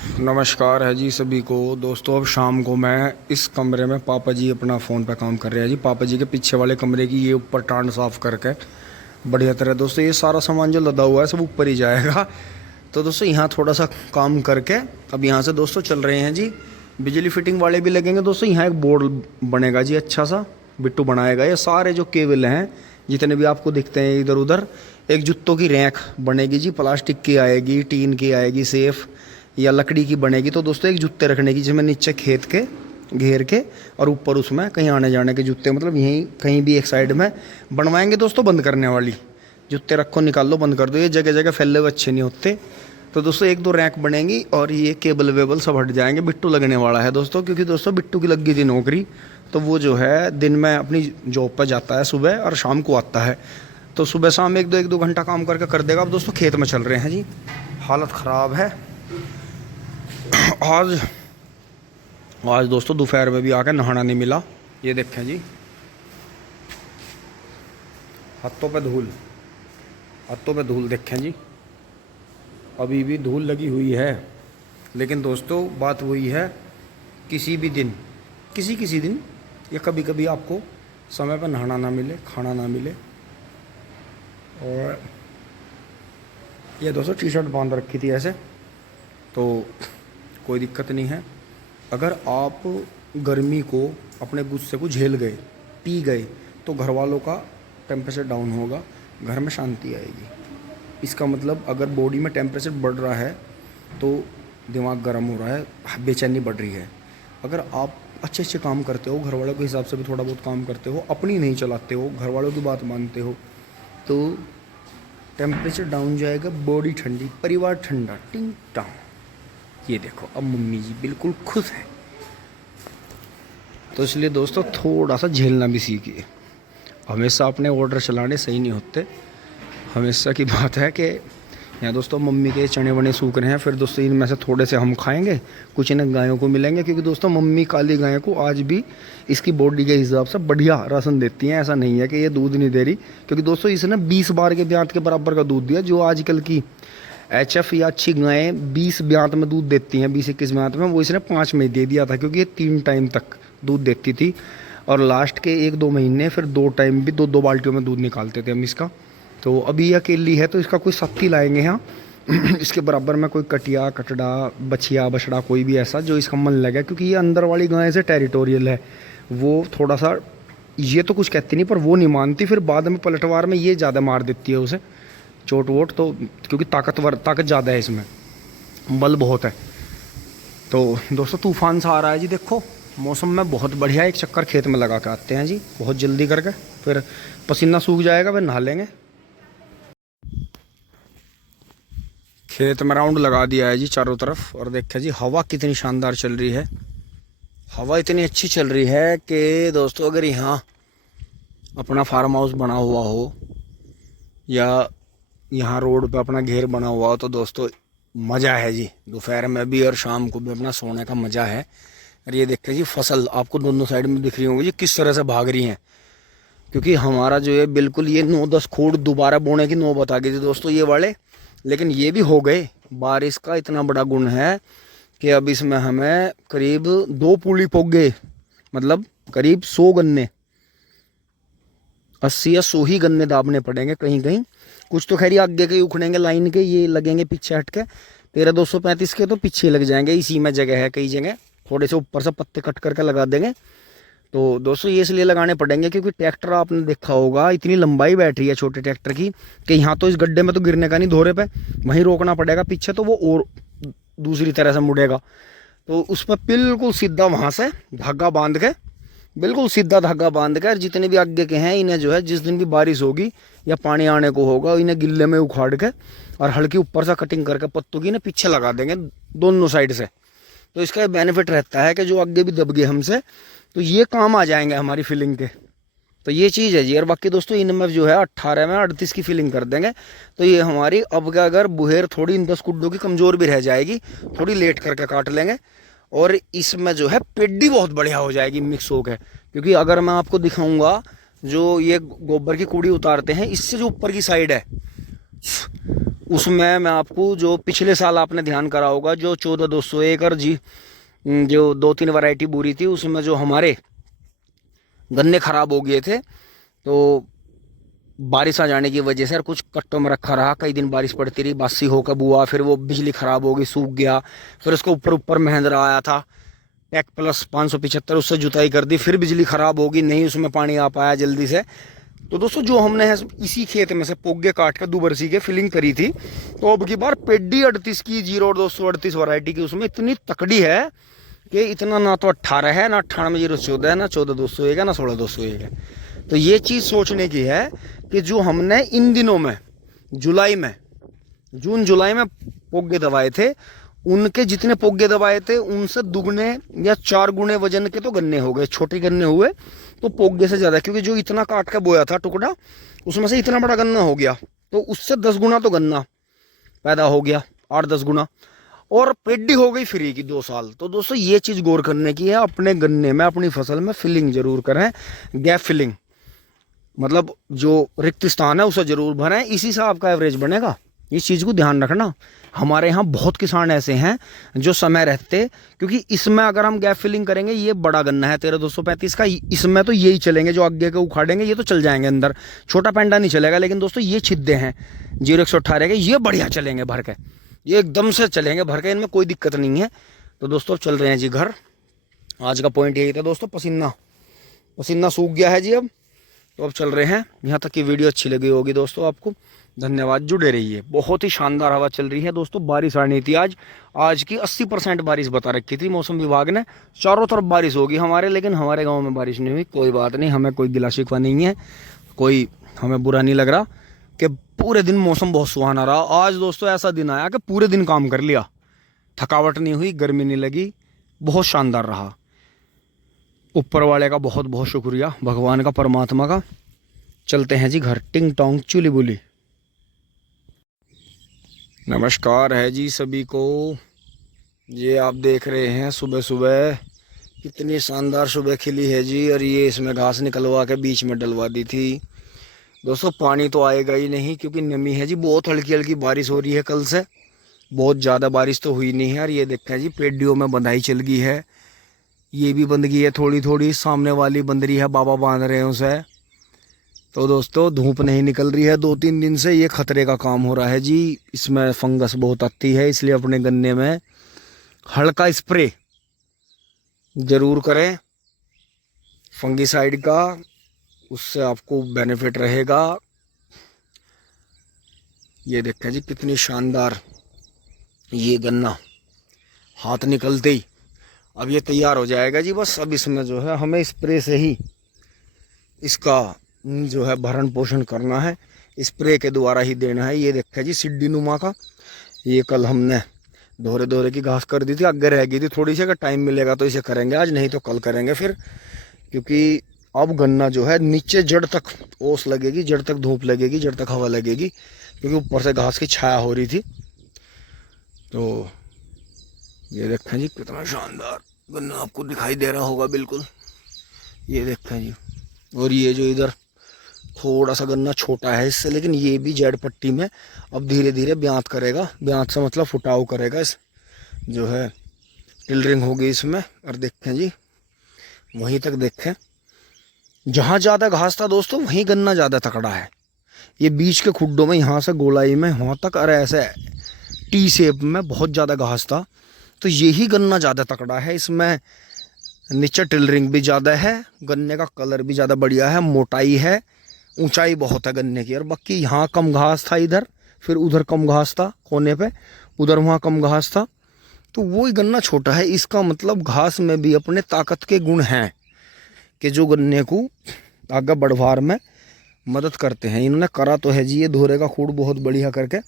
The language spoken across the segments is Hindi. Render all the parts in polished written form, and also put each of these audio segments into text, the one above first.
नमस्कार है जी सभी को दोस्तों। अब शाम को मैं इस कमरे में पापा जी अपना फ़ोन पे काम कर रहे हैं जी। पापा जी के पीछे वाले कमरे की ये ऊपर टांड साफ़ करके बढ़िया तरह दोस्तों ये सारा सामान जो लदा हुआ है सब ऊपर ही जाएगा। तो दोस्तों यहाँ थोड़ा सा काम करके अब यहाँ से दोस्तों चल रहे हैं जी। बिजली फिटिंग वाले भी लगेंगे दोस्तों। यहाँ एक बोर्ड बनेगा जी, अच्छा सा बिट्टू बनाएगा। ये सारे जो केबल हैं जितने भी आपको दिखते हैं इधर उधर, एक जूतों की रैक बनेगी जी। प्लास्टिक की आएगी, टीन की आएगी, सेफ या लकड़ी की बनेगी। तो दोस्तों एक जूते रखने की, जिसमें नीचे खेत के घेर के और ऊपर उसमें कहीं आने जाने के जूते, मतलब यहीं कहीं भी एक साइड में बनवाएंगे दोस्तों। बंद करने वाली जूते रखो, निकाल लो, बंद कर दो। ये जगह जगह फैले हुए अच्छे नहीं होते। तो दोस्तों एक दो रैक बनेंगी और ये केबल वेबल सब हट जाएंगे। बिट्टू लगने वाला है दोस्तों, क्योंकि दोस्तों बिट्टू की लग गई थी नौकरी। तो वो जो है दिन में अपनी जॉब पर जाता है सुबह और शाम को आता है। तो सुबह शाम एक दो घंटा काम करके कर देगा। अब दोस्तों खेत में चल रहे हैं जी। हालत ख़राब है। आज आज दोस्तों दोपहर में भी आकर नहाना नहीं मिला। ये देखें जी, हाथों पे धूल, हाथों पे धूल देखें जी। अभी भी धूल लगी हुई है। लेकिन दोस्तों बात वही है, किसी भी दिन किसी दिन या कभी कभी आपको समय पर नहाना ना मिले, खाना ना मिले। और ये दोस्तों टी शर्ट बांध रखी थी ऐसे, तो कोई दिक्कत नहीं है। अगर आप गर्मी को, अपने गुस्से को झेल गए, पी गए, तो घर वालों का टेम्परेचर डाउन होगा, घर में शांति आएगी। इसका मतलब अगर बॉडी में टेम्परेचर बढ़ रहा है तो दिमाग गर्म हो रहा है, बेचैनी बढ़ रही है। अगर आप अच्छे अच्छे काम करते हो, घर वालों के हिसाब से भी थोड़ा बहुत काम करते हो, अपनी नहीं चलाते हो, घर वालों की बात मानते हो, तो टेम्परेचर डाउन जाएगा, बॉडी ठंडी, परिवार ठंडा, टिंग टांग। ये देखो अब मम्मी जी बिल्कुल खुश है। तो इसलिए दोस्तों थोड़ा सा झेलना भी सीखिए। हमेशा अपने ऑर्डर चलाने सही नहीं होते। हमेशा की बात है कि यहाँ दोस्तों मम्मी के चने वने सूख रहे हैं, फिर दोस्तों इनमें से थोड़े से हम खाएंगे, कुछ इन्हें गायों को मिलेंगे। क्योंकि दोस्तों मम्मी काली गाय को आज भी इसकी बॉडी के हिसाब से बढ़िया राशन देती हैं। ऐसा नहीं है कि ये दूध नहीं दे रही, क्योंकि दोस्तों इसने 20 बार के ब्यात के बराबर का दूध दिया। जो आजकल की एचएफ या अच्छी गायें 20 ब्यात में दूध देती हैं, 20-21 ब्यात में, वो इसने 5 में दे दिया था। क्योंकि ये 3 टाइम तक दूध देती थी और लास्ट के 1-2 महीने फिर 2 टाइम भी 2-2 बाल्टियों में दूध निकालते थे हम इसका। तो अभी अकेली है, तो इसका कोई साथी लाएंगे यहाँ इसके बराबर में, कोई कटिया कटड़ा बछिया बछड़ा कोई भी ऐसा जो इसका मन लगे। क्योंकि ये अंदर वाली गाय से टेरिटोरियल है, वो थोड़ा सा, ये तो कुछ कहती नहीं पर वो नहीं मानती। फिर बाद में पलटवार में ये ज़्यादा मार देती है उसे चोट वोट, तो क्योंकि ताकत ज़्यादा है इसमें, बल बहुत है। तो दोस्तों तूफान सा आ रहा है जी। देखो मौसम में बहुत बढ़िया। एक चक्कर खेत में लगा के आते हैं जी बहुत जल्दी करके, फिर पसीना सूख जाएगा, फिर नहा लेंगे। खेत में राउंड लगा दिया है जी चारों तरफ। और देखिए जी हवा कितनी शानदार चल रही है। हवा इतनी अच्छी चल रही है कि दोस्तों अगर यहाँ अपना फार्म हाउस बना हुआ हो या यहाँ रोड पे अपना घेर बना हुआ हो, तो दोस्तों मज़ा है जी। दोपहर में भी और शाम को भी अपना सोने का मज़ा है। और ये देखिए जी फसल आपको दोनों साइड में दिख रही होंगी जी किस तरह से भाग रही हैं। क्योंकि हमारा जो है बिल्कुल ये 9-10 खूड़ दोबारा बोने की नौबत आ गई थी दोस्तों ये वाले, लेकिन ये भी हो गए। बारिश का इतना बड़ा गुण है कि अब इसमें हमें करीब 2 पुली पोगे, मतलब करीब 100 गन्ने, 80 या 100 ही गन्ने दाबने पड़ेंगे कहीं कहीं। कुछ तो खैर आगे के उखड़ेंगे, लाइन के ये लगेंगे पीछे हट के। 13-235 के तो पीछे लग जाएंगे, इसी में जगह है कई जगह, थोड़े से ऊपर से पत्ते कट करके लगा देंगे। तो दोस्तों ये इसलिए लगाने पड़ेंगे क्योंकि ट्रैक्टर आपने देखा होगा इतनी लंबाई बैठ रही है छोटे ट्रैक्टर की कि यहाँ तो इस गड्ढे में तो गिरने का नहीं, धोरे पे वहीं रोकना पड़ेगा पीछे, तो वो और दूसरी तरह से मुड़ेगा। तो उस पर बिल्कुल सीधा वहाँ से धागा बांध के, बिल्कुल सीधा धागा बांध कर, जितने भी आगे के हैं इन्हें जो है जिस दिन भी बारिश होगी या पानी आने को होगा, इन्हें गिल्ले में उखाड़ के और हल्की ऊपर से कटिंग करके पत्तों की इन्हें पीछे लगा देंगे दोनों साइड से। तो इसका बेनिफिट रहता है कि जो आगे भी दब गए हमसे तो ये काम आ जाएंगे हमारी फिलिंग के। तो ये चीज़ है जी। और बाकी दोस्तों इनमें जो है 18 में 38 की फिलिंग कर देंगे। तो ये हमारी अब का अगर बुहेर थोड़ी इन 10 कुड्डों की कमज़ोर भी रह जाएगी, थोड़ी लेट करके काट लेंगे। और इसमें जो है पेड्डी बहुत बढ़िया हो जाएगी मिक्स हो के। क्योंकि अगर मैं आपको दिखाऊंगा जो ये गोबर की कूड़ी उतारते हैं, इससे जो ऊपर की साइड है उसमें मैं आपको, जो पिछले साल आपने ध्यान करा होगा, जो 14,201 और जी जो 2-3 वैरायटी बोरी थी, उसमें जो हमारे गन्ने खराब हो गए थे, तो बारिश आ जाने की वजह से और कुछ कट्टों में रखा रहा, कई दिन बारिश पड़ती रही, बासी होकर बुआ, फिर वो बिजली खराब हो गई, सूख गया, फिर उसको ऊपर ऊपर महिंद्रा आया था टेक प्लस 575, उससे जुताई कर दी, फिर बिजली खराब होगी, नहीं उसमें पानी आ पाया जल्दी से। तो दोस्तों जो हमने इसी खेत में से पोगे काट कर दुबरसी के फिलिंग करी थी, तो अब की बार पेडी 38 की 0238 वैरायटी की उसमें इतनी तकड़ी है कि इतना ना तो 18 है, ना 98-014 है, ना 14,201 है, ना 16,201 है। तो ये चीज़ सोचने की है कि जो हमने इन दिनों में जुलाई में, जून जुलाई में पोगे दबाए थे, उनके जितने पोगे दबाए थे उनसे दुगने या 4 गुने वजन के तो गन्ने हो गए, छोटे गन्ने हुए तो पोगे से ज़्यादा, क्योंकि जो इतना काट के बोया था टुकड़ा, उसमें से इतना बड़ा गन्ना हो गया, तो उससे 10 गुना तो गन्ना पैदा हो गया, 8-10 गुना, और पेडी हो गई फ्री की 2 साल। तो दोस्तों ये चीज़ गौर करने की है, अपने गन्ने में, अपनी फसल में फिलिंग जरूर करें, गैप फिलिंग, मतलब जो रिक्त स्थान है उसे जरूर भरें, इसी से आपका एवरेज बनेगा। इस चीज़ को ध्यान रखना। हमारे यहाँ बहुत किसान ऐसे हैं जो समय रहते, क्योंकि इसमें अगर हम गैप फिलिंग करेंगे, ये बड़ा गन्ना है 13,235 का, इसमें तो यही चलेंगे, जो आगे के उखाड़ेंगे ये तो चल जाएंगे अंदर, छोटा पेंडा नहीं चलेगा। लेकिन दोस्तों ये छिद्दे हैं 0118 के, ये बढ़िया चलेंगे भर के, ये एकदम से चलेंगे भर के, इनमें कोई दिक्कत नहीं है। तो दोस्तों चल रहे हैं जी घर। आज का पॉइंट यही था दोस्तों, पसीना सूख गया है जी अब, तो अब चल रहे हैं। यहाँ तक की वीडियो अच्छी लगी होगी दोस्तों आपको, धन्यवाद, जुड़े रहिए। बहुत ही शानदार हवा चल रही है दोस्तों, बारिश आनी थी आज की 80% बारिश बता रखी थी मौसम विभाग ने, चारों तरफ बारिश होगी हमारे, लेकिन हमारे गांव में बारिश नहीं हुई। कोई बात नहीं, हमें कोई गिला शिकवा नहीं है, कोई हमें बुरा नहीं लग रहा कि पूरे दिन मौसम बहुत सुहाना रहा। आज दोस्तों ऐसा दिन आया कि पूरे दिन काम कर लिया, थकावट नहीं हुई, गर्मी नहीं लगी, बहुत शानदार रहा। ऊपर वाले का बहुत बहुत शुक्रिया, भगवान का, परमात्मा का। चलते हैं जी घर, टिंग टोंग चुली बुली। नमस्कार है जी सभी को। ये आप देख रहे हैं सुबह सुबह कितनी शानदार सुबह खिली है जी, और ये इसमें घास निकलवा के बीच में डलवा दी थी दोस्तों। पानी तो आएगा ही नहीं क्योंकि नमी है जी, बहुत हल्की हल्की बारिश हो रही है कल से, बहुत ज़्यादा बारिश तो हुई नहीं है। और ये देखें जी पेडियों में बंधाई चल गई है, ये भी बंद गई है थोड़ी थोड़ी, सामने वाली बंद रही है, बाबा बांध रहे हैं उसे। तो दोस्तों धूप नहीं निकल रही है 2-3 दिन से, ये खतरे का काम हो रहा है जी, इसमें फंगस बहुत आती है, इसलिए अपने गन्ने में हल्का स्प्रे जरूर करें फंगीसाइड का, उससे आपको बेनिफिट रहेगा। ये देखें जी कितनी शानदार ये गन्ना, हाथ निकलते ही अब ये तैयार हो जाएगा जी। बस अब इसमें जो है हमें स्प्रे से ही इसका जो है भरण पोषण करना है, स्प्रे के द्वारा ही देना है। ये देखा जी सिड्डी नुमा का, ये कल हमने दोहरे की घास कर दी थी, आगे रह गई थी थोड़ी सी, अगर टाइम मिलेगा तो इसे करेंगे आज, नहीं तो कल करेंगे फिर, क्योंकि अब गन्ना जो है नीचे जड़ तक ओस लगेगी, जड़ तक धूप लगेगी, जड़ तक हवा लगेगी, क्योंकि ऊपर से घास की छाया हो रही थी। तो ये देखें जी कितना शानदार गन्ना आपको दिखाई दे रहा होगा बिल्कुल, ये देखें जी। और ये जो इधर थोड़ा सा गन्ना छोटा है इससे, लेकिन ये भी जेड पट्टी में अब धीरे धीरे ब्यांत करेगा, ब्यांत से मतलब फुटाव करेगा, इस जो है टिलरिंग होगी इसमें। और देखें जी वहीं तक देखें, जहाँ ज़्यादा घास था दोस्तों वहीं गन्ना ज़्यादा तकड़ा है। ये बीच के खुड्डों में, यहाँ से गोलाई में वहाँ तक, और ऐसे टी शेप में बहुत ज़्यादा घास था, तो यही गन्ना ज़्यादा तकड़ा है। इसमें नीचे टिलरिंग भी ज़्यादा है, गन्ने का कलर भी ज़्यादा बढ़िया है, मोटाई है, ऊंचाई बहुत है गन्ने की। और बाकी यहाँ कम घास था इधर, फिर उधर कम घास था कोने पे, उधर वहाँ कम घास था, तो वही गन्ना छोटा है। इसका मतलब घास में भी अपने ताकत के गुण हैं कि जो गन्ने को आगे बढ़वार में मदद करते हैं। इन्होंने करा तो है जी ये दोहरे का खूड़ बहुत बढ़िया करके,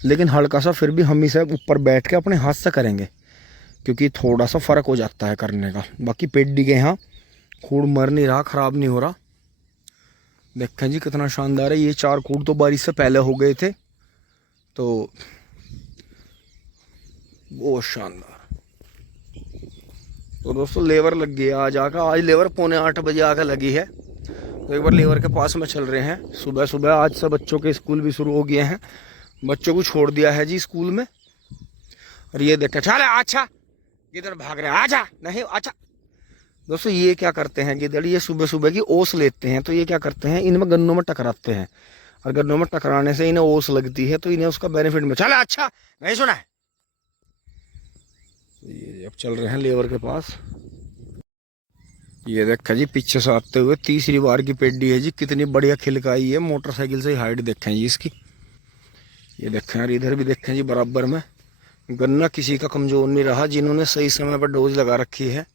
लेकिन हल्का सा फिर भी हम इसे ऊपर बैठ के अपने हाथ से करेंगे, क्योंकि थोड़ा सा फ़र्क हो जाता है करने का। बाकी पेडी के यहाँ खूड़ मर नहीं रहा, ख़राब नहीं हो रहा। देखें जी कितना शानदार है, ये 4 खूड़ तो बारिश से पहले हो गए थे, तो बहुत शानदार। तो दोस्तों लेबर लग गई है आज आकर, आज लेबर 7:45 बजे आकर लगी है, तो एक बार लेबर के पास में चल रहे हैं। सुबह सुबह आज से बच्चों के स्कूल भी शुरू हो गए हैं, बच्चों को छोड़ दिया है जी स्कूल में। और ये देखते चल अच्छा गिद्धड़ भाग रहे आजा नहीं अच्छा। दोस्तों ये क्या करते हैं गिद्धड़, ये सुबह सुबह की ओस लेते हैं। तो ये क्या करते हैं, इनमें गन्नों में टकराते हैं, और गन्नों में टकराने से इन्हें ओस लगती है, तो इन्हें उसका बेनिफिट में चल अच्छा नहीं सुना है। तो ये अब चल रहे हैं लेबर के पास। ये देखा जी पीछे से आते हुए तीसरी बार की पेडी है जी, कितनी बढ़िया खिलकाई है, मोटरसाइकिल से ही हाइट देखें जी इसकी। ये देखें और इधर भी देखें जी बराबर में। गन्ना किसी का कमज़ोर नहीं रहा, जिन्होंने सही समय पर डोज लगा रखी है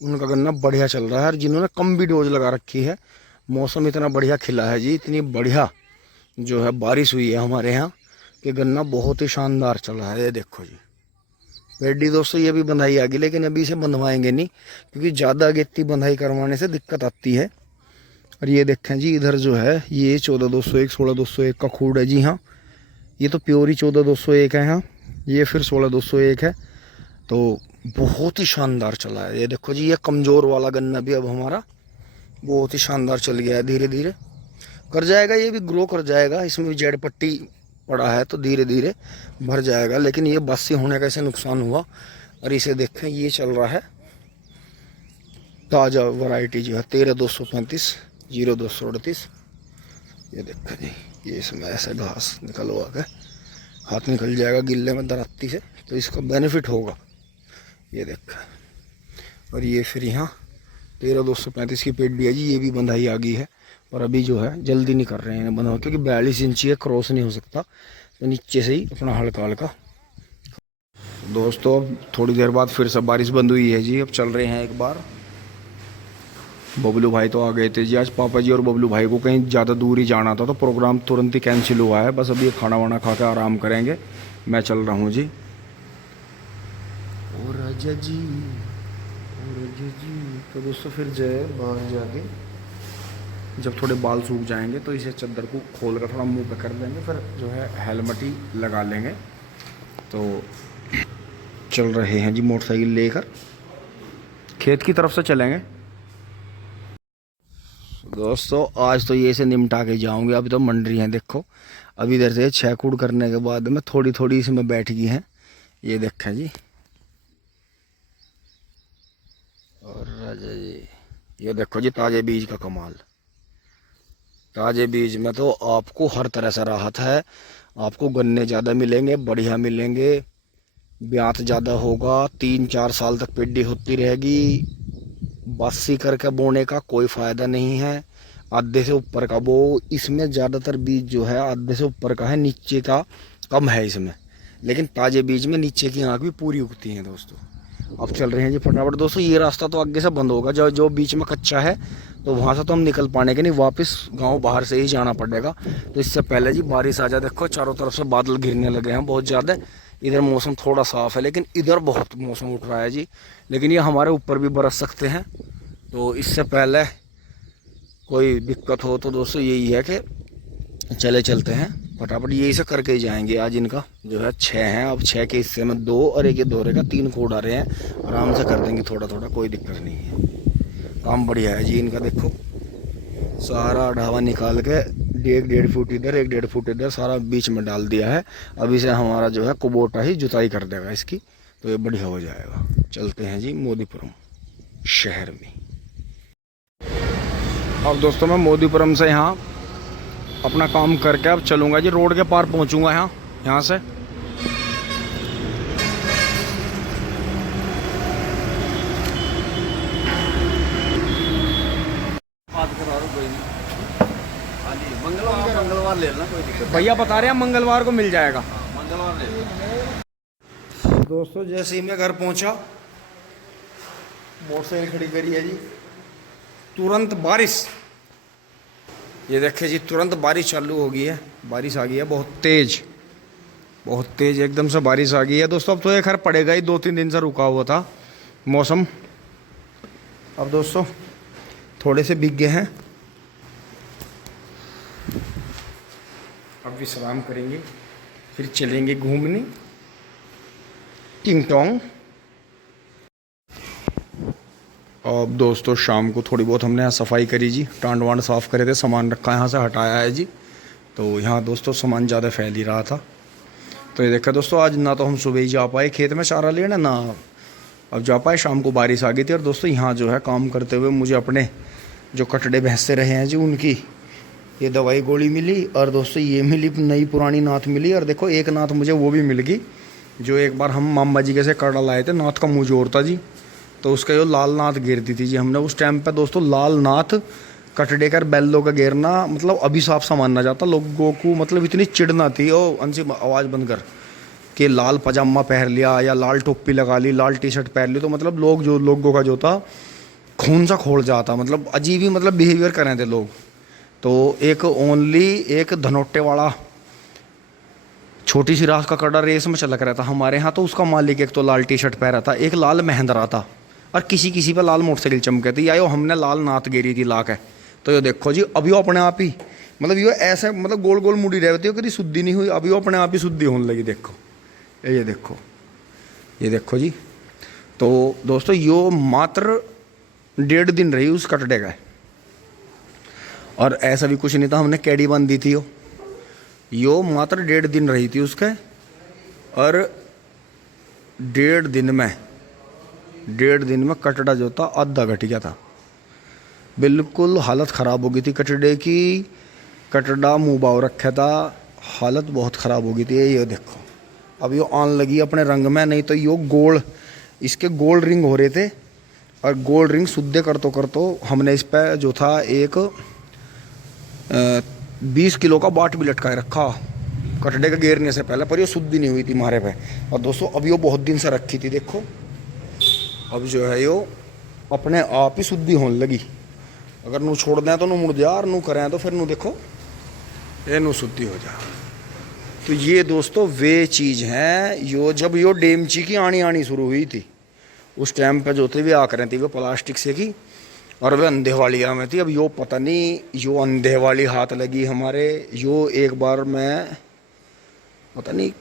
उनका गन्ना बढ़िया चल रहा है, और जिन्होंने कम भी डोज लगा रखी है, मौसम इतना बढ़िया खिला है जी, इतनी बढ़िया जो है बारिश हुई है हमारे यहाँ कि गन्ना बहुत ही शानदार चल रहा है। ये देखो जी पेडी दोस्तों ये भी बंधाई आ गई, लेकिन अभी इसे बंधवाएंगे नहीं क्योंकि ज़्यादा अगेती बंधाई करवाने से दिक्कत आती है। और ये देखें जी इधर जो है ये 14,201 16,201 का खूड है जी। हाँ ये तो प्योर ही 14,201 है। हाँ ये फिर 16,201 है, तो बहुत ही शानदार चला है। ये देखो जी ये कमज़ोर वाला गन्ना भी अब हमारा बहुत ही शानदार चल गया है, धीरे धीरे कर जाएगा, ये भी ग्रो कर जाएगा। इसमें भी जेड पट्टी पड़ा है तो धीरे धीरे भर जाएगा, लेकिन ये बासी होने का इसे नुकसान हुआ। और इसे देखें ये चल रहा है ताज़ा वैरायटी जो है 13,235 0,238। ये देखो जी ये इसमें ऐसे घास निकलवा के हाथ निकल जाएगा गिल्ले में दराती से, तो इसका बेनिफिट होगा। ये देखा, और ये फिर यहाँ 13,235 की पेडी है जी, ये भी बंधाई आ गई है, पर अभी जो है जल्दी नहीं कर रहे हैं बंधा, क्योंकि 42 इंची है, क्रॉस नहीं हो सकता, तो नीचे से ही अपना हल्का हल्का। दोस्तों अब थोड़ी देर बाद फिर से बारिश बंद हुई है जी, अब चल रहे हैं एक बार। बबलू भाई तो आ गए थे जी, आज पापा जी और बबलू भाई को कहीं ज़्यादा दूर ही जाना था, तो प्रोग्राम तुरंत ही कैंसिल हुआ है। बस अभी खाना वाना खा के आराम करेंगे, मैं चल रहा हूँ जी। और राजा जी तो दोस्तों फिर जो है बाहर जाके जब थोड़े बाल सूख जाएंगे तो इसे चादर को खोल कर थोड़ा मुंह पे कर देंगे, फिर जो है हेलमेट ही लगा लेंगे। तो चल रहे हैं जी मोटरसाइकिल लेकर, खेत की तरफ से चलेंगे। दोस्तों आज तो ये से निमटा के जाऊंगे, अभी तो मंडरी हैं देखो, अभी इधर से 6 कूड़ करने के बाद में थोड़ी थोड़ी इसमें बैठ गई हैं। ये देखें जी, और राजा जी ये देखो जी ताज़े बीज का कमाल। ताज़े बीज में तो आपको हर तरह से राहत है, आपको गन्ने ज़्यादा मिलेंगे, बढ़िया मिलेंगे, ब्यात ज़्यादा होगा, 3-4 साल तक पेडी होती रहेगी। बासी करके बोने का कोई फ़ायदा नहीं है, आधे से ऊपर का बो। इसमें ज़्यादातर बीज जो है आधे से ऊपर का है, नीचे का कम है इसमें, लेकिन ताज़े बीज में नीचे की आँख भी पूरी उगती हैं दोस्तों। अब चल रहे हैं जी फटाफट। दोस्तों ये रास्ता तो आगे से बंद होगा, जो बीच में कच्चा है तो वहाँ से तो हम निकल पाने के नहीं, वापस गांव बाहर से ही जाना पड़ेगा। तो इससे पहले जी बारिश आ जाए। देखो चारों तरफ से बादल घिरने लगे हैं बहुत ज़्यादा। इधर मौसम थोड़ा साफ़ है, लेकिन इधर बहुत मौसम उठ रहा है जी, लेकिन ये हमारे ऊपर भी बरस सकते हैं। तो इससे पहले कोई दिक्कत हो तो दोस्तों यही है कि चलते हैं फटाफट, यही से करके ही जाएंगे। आज इनका जो है 6 हैं, अब 6 के हिस्से में 2 और एक ये दोहरे का 3 कोड आ रहे हैं, आराम से कर देंगे थोड़ा थोड़ा, कोई दिक्कत नहीं है। काम बढ़िया है जी इनका। देखो सारा ढावा निकाल के 1.5 फुट इधर 1.5 फुट इधर सारा बीच में डाल दिया है। अब इसे हमारा जो है कुबोटा ही जुताई कर देगा इसकी, तो ये बढ़िया हो जाएगा। चलते हैं जी मोदीपुरम शहर में। अब दोस्तों मैं मोदीपुरम से यहाँ अपना काम करके अब चलूँगा जी, रोड के पार पहुँचूँगा यहाँ से। मंगलवार ले लेना, कोई दिक्कत। भैया बता रहे हैं मंगलवार को मिल जाएगा। मंगलवार ले लेना। दोस्तों जैसे ही मैं घर पहुँचा, मोटरसाइकिल खड़ी करी है जी, तुरंत बारिश। ये देखिए जी तुरंत बारिश चालू हो गई है, बारिश आ गई है बहुत तेज़ एकदम से बारिश आ गई है दोस्तों। अब तो ये खैर पड़ेगा ही, 2-3 दिन से रुका हुआ था मौसम। अब दोस्तों थोड़े से भीग गए हैं, अब विश्राम करेंगे, फिर चलेंगे घूमने टिंग टोंग। अब दोस्तों शाम को थोड़ी बहुत हमने यहाँ सफाई करी जी, टांड वांड साफ़ करे थे, सामान रखा यहाँ से हटाया है जी। तो यहाँ दोस्तों सामान ज़्यादा फैल ही रहा था, तो ये देखा दोस्तों, आज ना तो हम सुबह ही जा पाए खेत में चारा लेना, ना अब जा पाए, शाम को बारिश आ गई थी। और दोस्तों यहाँ जो है काम करते हुए मुझे अपने जो कटड़े भैंसे रहे हैं जी, उनकी ये दवाई गोली मिली। और दोस्तों ये मिली नई पुरानी नाथ मिली। और देखो एक नाथ मुझे वो भी मिल गई जो एक बार हम मामा जी के से कड़ा लाए थे, नाथ का मुँह जोर था जी, तो उसका जो लाल नाथ गिर दी थी जी हमने उस टाइम पे। दोस्तों लाल नाथ कटड़े कर बैलों का गिरना मतलब अभिशाप सा माना जाता लोगों को, मतलब इतनी चिढ़ना थी। ओ अंशी आवाज़ बंद कर, कि लाल पजामा पहन लिया या लाल टोपी लगा ली, लाल टी शर्ट पहन ली, तो मतलब लोगों का जो था खून सा खोल जाता, मतलब अजीब ही मतलब बिहेवियर कर रहे थे लोग। तो एक ओनली एक धनोट्टे वाला छोटी सी राख का कड़ा रेस में चलक रहा था हमारे यहाँ, तो उसका मालिक एक तो लाल टी शर्ट पहना था, एक लाल महिंद्रा था, और किसी पे लाल मोटरसाइकिल चमके थी। या यो हमने लाल नाथ गेरी थी ला के। तो ये देखो जी, अब यो अपने आप ही मतलब यो ऐसे मतलब गोल गोल मुड़ी रहती हो, कभी शुद्धि नहीं हुई, अब यो अपने आप ही शुद्धि होने लगी। देखो ये देखो, ये देखो जी। तो दोस्तों यो मात्र 1.5 दिन रही उस कटड़े का, और ऐसा भी कुछ नहीं था, हमने कैडी बांध दी थी। यो मात्र 1.5 दिन रही थी उसके, और 1.5 दिन में कटड़ा जो था आधा घट गया था। बिल्कुल हालत ख़राब हो गई थी कटड़े की, कटड़ा मुँह बाव रखा था, हालत बहुत ख़राब हो गई थी। ये देखो अब यो आन लगी अपने रंग में, नहीं तो यो गोल इसके गोल्ड रिंग हो रहे थे, और गोल्ड रिंग शुद्ध करतो हमने इस पर जो था एक 20 किलो का बाट भी लटकाए रखा कटड़े का गिरने से पहले, पर ये शुद्धि नहीं हुई थी हमारे पे। और दोस्तों अब यो बहुत दिन से रखी थी, देखो अब जो है यो अपने आप ही शुद्धि होने लगी। अगर नू छोड़ दें तो नू मुड़ जा, और नू करें तो फिर नू देखो ये नू शुद्धि हो जा। तो ये दोस्तों वे चीज़ हैं यो जब यो डेमची की आनी शुरू हुई थी, उस टाइम पे जो थी वे आ करें थी वो प्लास्टिक से की, और वे अंधे वाली में थी। अब यो पता नहीं यो अंधे वाली हाथ लगी हमारे। यो एक बार मैं पता नहीं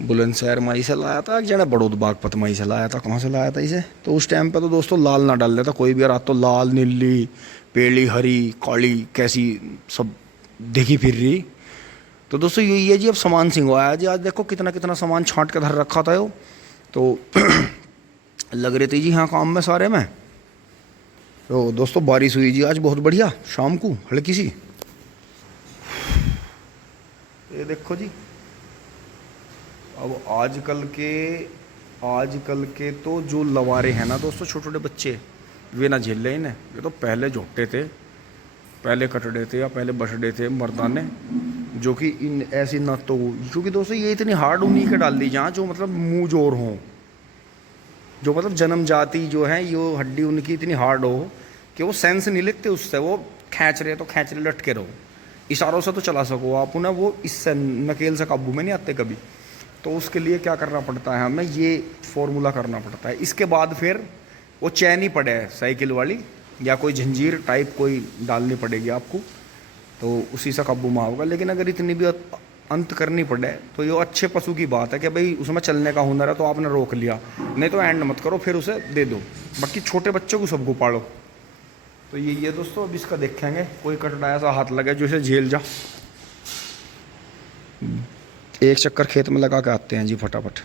बुलंदशहर माई से लाया था, जने बड़ौद बागपत माई से लाया था, कहाँ से लाया था इसे। तो उस टाइम पे तो दोस्तों लाल ना डाल देता कोई भी, रात तो लाल नीली पीली हरी काली कैसी सब दिखी फिर रही। तो दोस्तों यही है जी, अब सामान सिंगवाया जी। आज देखो कितना सामान छांट के धर रखा था यो, तो लग रहे थे जी हाँ काम में सारे में। तो दोस्तों बारिश हुई जी आज बहुत बढ़िया, शाम को हल्की सी। ये देखो जी, अब आजकल के तो जो लवारे हैं ना दोस्तों, छोटे छोटे बच्चे, वे ना झेल रहे इन्हें। ये तो पहले झोटे थे, पहले कटड़े थे या पहले बछड़े थे मर्दाने, जो कि इन ऐसी ना तो, क्योंकि दोस्तों ये इतनी हार्ड उन्हीं के डाल दी जहाँ जो मतलब मुँह जोर हों, जो मतलब जन्म जाति जो है यो हड्डी उनकी इतनी हार्ड हो कि वो सेंस नहीं लेते उससे, वो खींच रहे तो खींच रहे, लटके रहो, इशारों से तो चला सको आप उन्हें, वो इससे नकेल से काबू में नहीं आते कभी। तो उसके लिए क्या करना पड़ता है हमें, ये फॉर्मूला करना पड़ता है। इसके बाद फिर वो चैन ही पड़े साइकिल वाली या कोई जंजीर टाइप कोई डालनी पड़ेगी आपको, तो उसी से काबू में होगा। लेकिन अगर इतनी भी अंत करनी पड़े तो ये अच्छे पशु की बात है कि भाई उसमें चलने का हुनर है तो आपने रोक लिया, नहीं तो एंड मत करो, फिर उसे दे दो। बाकी छोटे बच्चों को सबको पालो। तो ये दोस्तों अब इसका देखेंगे, कोई कटड़ा ऐसा हाथ लगे जो इसे झेल जा। एक चक्कर खेत में लगा के आते हैं जी फटाफट।